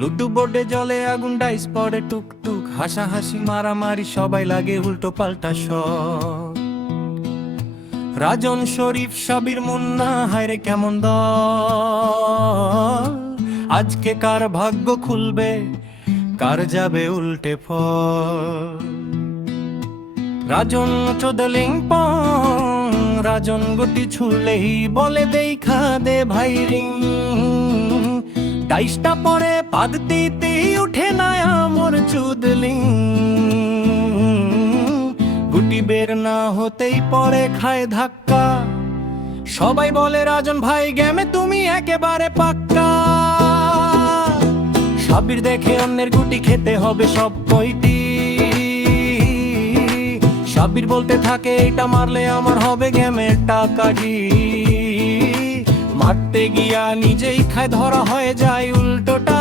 Ludo বোর্ডে জলে আগুন, ডাইস পড়ে টুকটুক, হাসাহাসি মারামারি, সবাই লাগে উল্টো পাল্টা সব। রাজন, শরীফ, সাবির, মুন্না, হায়রে কেমন দল। আজকে কার ভাগ্য খুলবে, কার যাবে উল্টে ফল। রাজন চোদলিং পং, রাজন গুটি ছুলেই বলে দেখা দে ভাই রিং। ডাইসটা পরে পাদতিতে উঠে না আমর চুদলিং। গুটি বের না হতেই পরে খায় ধাক্কা। সবাই বলে রাজন ভাই গেমে তুমি একেবারে পাক্কা। সাবির দেখে অন্যের গুটি খেতে হবে সব কয়টি। সাবির বলতে থাকে এটা মারলে আমার হবে গেমের টাকাটি। মারতে গিয়া নিজেই খায়, ধরা হয়ে যায় উল্টোটা।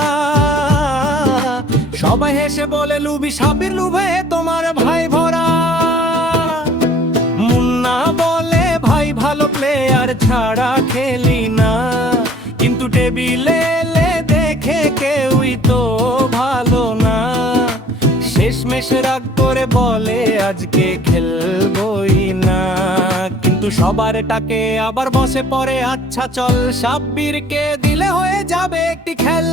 সবাই হেসে বলে লুবি সাবির, লুভে তোমার ভাই ভরা। মুন্না বলে ভাই ভালো প্লেয়ার ছাড়া খেলি না, কিন্তু টেবিলে এলে দেখে কেউই তো ভালো না। শেষমেশ রাগ করে বলে আজকে খেলবই না, কিন্তু সবার টাকে আবার বসে পড়ে আচ্ছা চল সাব্বিরকে দিলে হয়ে যাবে একটি খেল।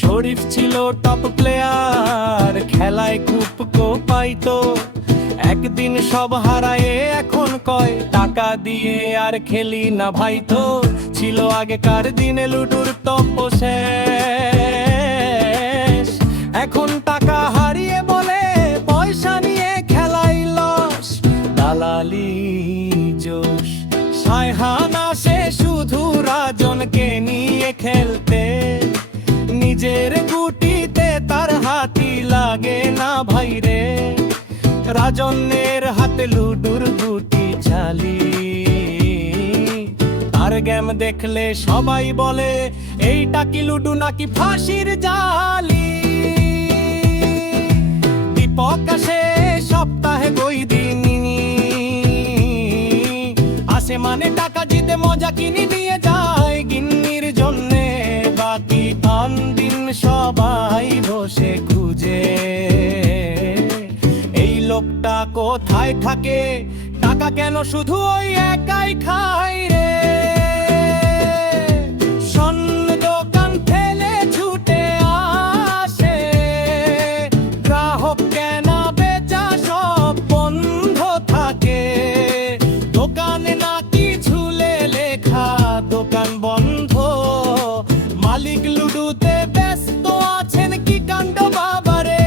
শরীফ ছিল টপ প্লেয়ার, খেলায় খুব কোপাইতো। একদিন সব হারায় এখন কয় টাকা দিয়ে আর খেলি না ভাই। তো ছিল আগেকার দিনে লুডুর তপশেষ, এখন টাকা হারিয়ে বলে পয়সা নিয়ে খেলাই লস। দালালি জোশ সায়হান আসে শুধু রাজনকে নিয়ে খেলতে। নিজের গুটিতে তার হাতি লাগে না ভাই রে। রাজনের হাতে লুডুর গুটি চালি, তার গেম দেখলে সবাই বলে এইটা কি লুডু নাকি ফাঁসির জালি। দীপক আসে সপ্তাহে কই দিন আসে, মানে টাকা জিতে মজা কিনে নিয়ে যায় গিন্নির জন্যে। বাকি পান দিন সবাই বসে খুঁজে এই লোকটা কোথায় থাকে, টাকা কেন শুধু ওই একাই খায় রে। স্বর্ণ দোকান ফেলে ছুটে আসে, গ্রাহক কেনা বেচা সব বন্ধ থাকে। দোকানে নাকি ঝুলে লেখা দোকান বন্ধ। মালিক লুডুতে ব্যস্ত আছেন, কি কাণ্ড বাবারে।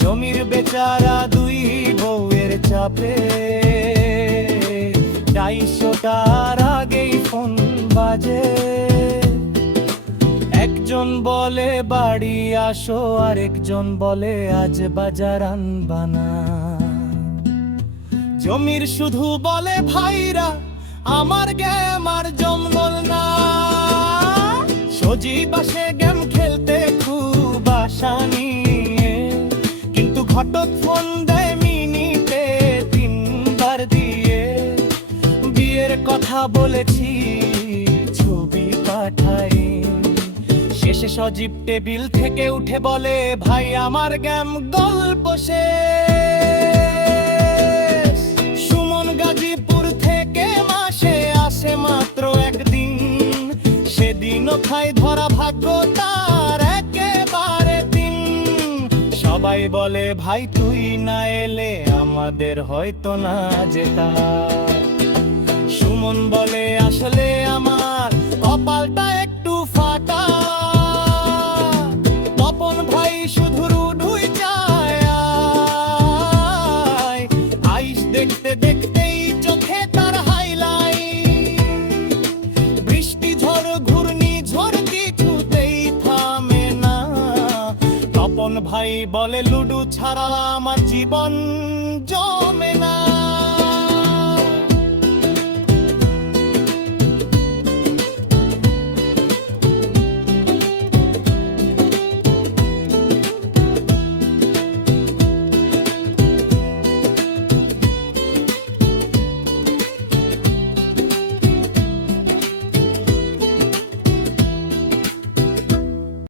জমির বেচারা দুই বউয়ের চাপে, 250টার আগেই ফোন বাজে। একজন বলে বাড়ি আসো, আর একজন বলে আজ বাজার আনবা না। জমির শুধু বলে ভাইরা আমার গেম আর জমল না। সজীব আসে গেম খেলতে খুব আশা নিয়ে, কিন্তু ঘটক ফোন দেয় মিনিটে 3বার দিয়ে। বিয়ের কথা বলেছি ছবি পাঠাই, শেষে সজীব টেবিল থেকে উঠে বলে ভাই আমার গেম গল্প শেষ। সুমন গাজীপুর থেকে মাসে আসে মাত্র একদিন, সেদিনও খাই ধরা ভাগ্য তার একেবারে দিন। সবাই বলে ভাই তুই না এলে আমাদের হয়তো না জেতা। সুমন বলে আসলে আমার কপালটা একটু ফাটা। তপন ভাই শুধু রুডুই চায়, আইস দেখতে দেখতেই চোখে তার হাইলাইট। বৃষ্টি ঝড় ঘূর্ণি ঝড় কিছুতেই থামে না। তপন ভাই বলে লুডু ছাড়া আমার জীবন